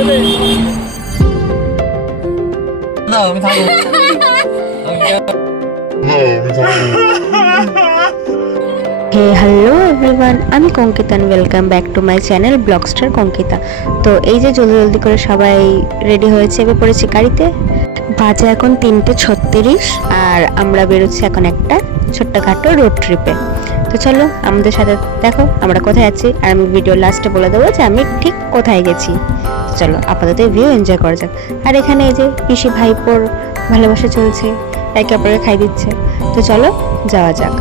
Hello everyone, আমি Kankita and welcome back to my channel blogstar Kankita. তো এই যে জলদি জলদি করে সবাই রেডি হয়েছে, এবার পড়েছি গাড়িতে। বাজে এখন 3:36 আর আমরা বেরোচ্ছি এখন একটা ছোট্টখাটো রোড ট্রিপে। তো চলো আমাদের সাথে দেখো আমরা কোথায় আছি, আর আমি ভিডিও লাস্টে বলে দেবো যে আমি ঠিক কোথায় গেছি। চলো আপাতত ভিউ এনজয় করা যাক। আর এখানে এই যে পিসি ভাইপোর ভালোবাসা চলছে, একে অপরকে খাই দিচ্ছে। তো চলো যাওয়া যাক।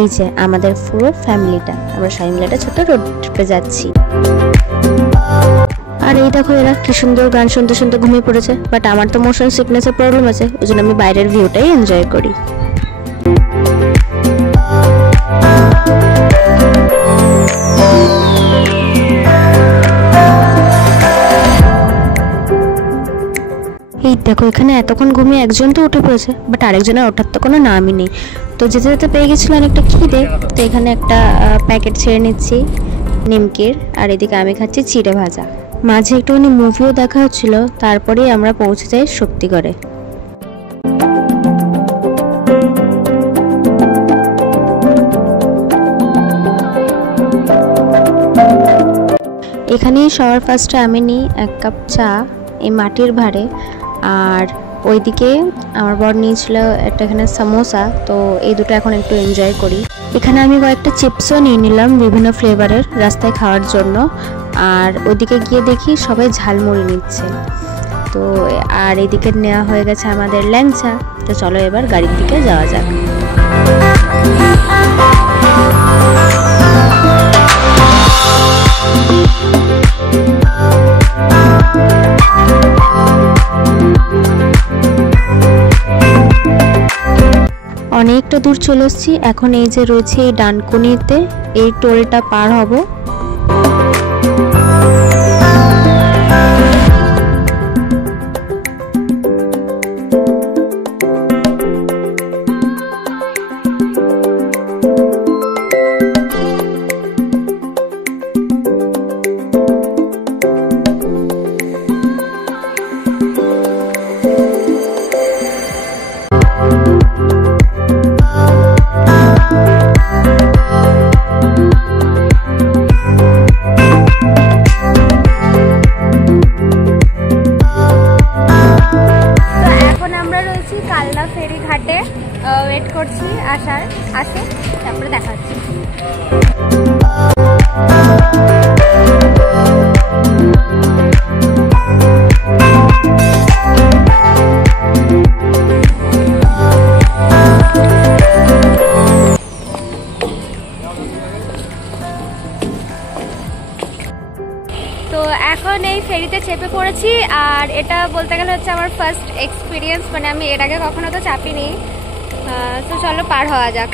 এই যে আমাদের পুরো ফ্যামিলিটা, আমরা সবাই মিলে একটা ছোট রোড ট্রিপে যাচ্ছি। আর এই দেখো এরা কি সুন্দর গান শুনতে শুনতে ঘুমিয়ে পড়েছে। বাট আমার তো মোশন সিকনেসের প্রবলেম আছে, ওই জন্য আমি বাইরের ভিউটাই এনজয় করি। এই দেখো এখানে এতক্ষণ ঘুমিয়ে একজন তো উঠে পড়েছে, বাট আরেকজনের ওঠার তো কোনো নামই নেই। তো যেতে যেতে পেয়ে গেছিলো অনেকটা খিদে, তো এখানে একটা প্যাকেট ছেড়ে নিচ্ছি নিমকির, আর এদিকে আমি খাচ্ছি চিড়ে ভাজা। মাঝে একটুখানি মুভিও দেখা হচ্ছিল, তারপরেই আমরা পৌঁছে যাই শক্তিগড়ে। এখানেই সবার ফার্স্টে আমি নিই 1 কাপ চা এই মাটির ভাঁড়ে, আর ওইদিকে আমার বর নিয়েছিল একটা এখানে সমোসা। তো এই দুটো এখন একটু এনজয় করি। এখানে আমি কয়েকটা চিপসও নিয়ে নিলাম বিভিন্ন ফ্লেভারের রাস্তায় খাওয়ার জন্য। আর ওইদিকে গিয়ে দেখি সবাই ঝালমুড়ি নিচ্ছে। তো আর এদিকে নেওয়া হয়ে গেছে আমাদের ল্যাংচা। তো চলো এবার গাড়ির দিকে যাওয়া যাক। অনেকটা দূর চলে এসেছি, এখন এই যে রয়েছে এই ডানকুনিতে, এই টোলটা পার হব। ওয়েট করছি আসে তারপরে দেখা হচ্ছে। তো এখন এই ফেরিতে চেপে পড়েছি, আর এটা বলতে গেলে হচ্ছে আমার ফার্স্ট এক্সপিরিয়েন্স, মানে আমি এর আগে কখনো তো চাপিনি। তো চলো পার হওয়া যাক।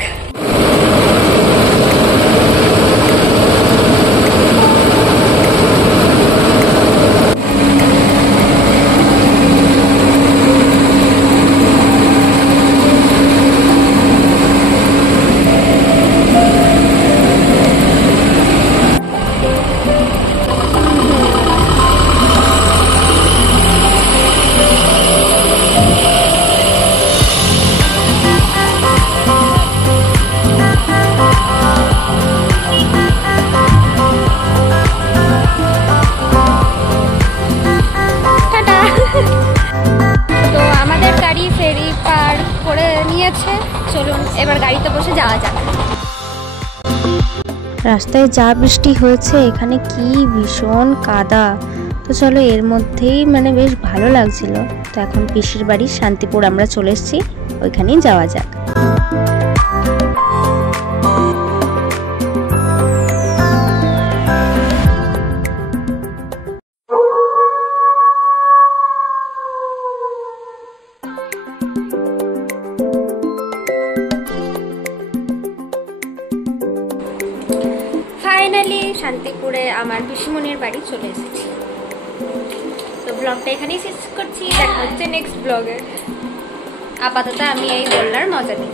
চলুন এবার গাড়িতে বসে যাওয়া যাক। রাস্তায় যা বৃষ্টি হয়েছে, এখানে কি ভীষণ কাদা। তো চলো এর মধ্যেই মানে বেশ ভালো লাগছিল। তো এখন পিসির বাড়ি শান্তিপুর আমরা চলে এসেছি, ওইখানেই যাওয়া যাক। ফাইনালি শান্তিপুরে আমার পিসিমণির বাড়ি চলে এসেছি। তো ব্লগটা এখানেই শেষ করছি, দেখা হচ্ছে নেক্সট ব্লগে। আপাতত আমি এই দোলনার মজা নিই।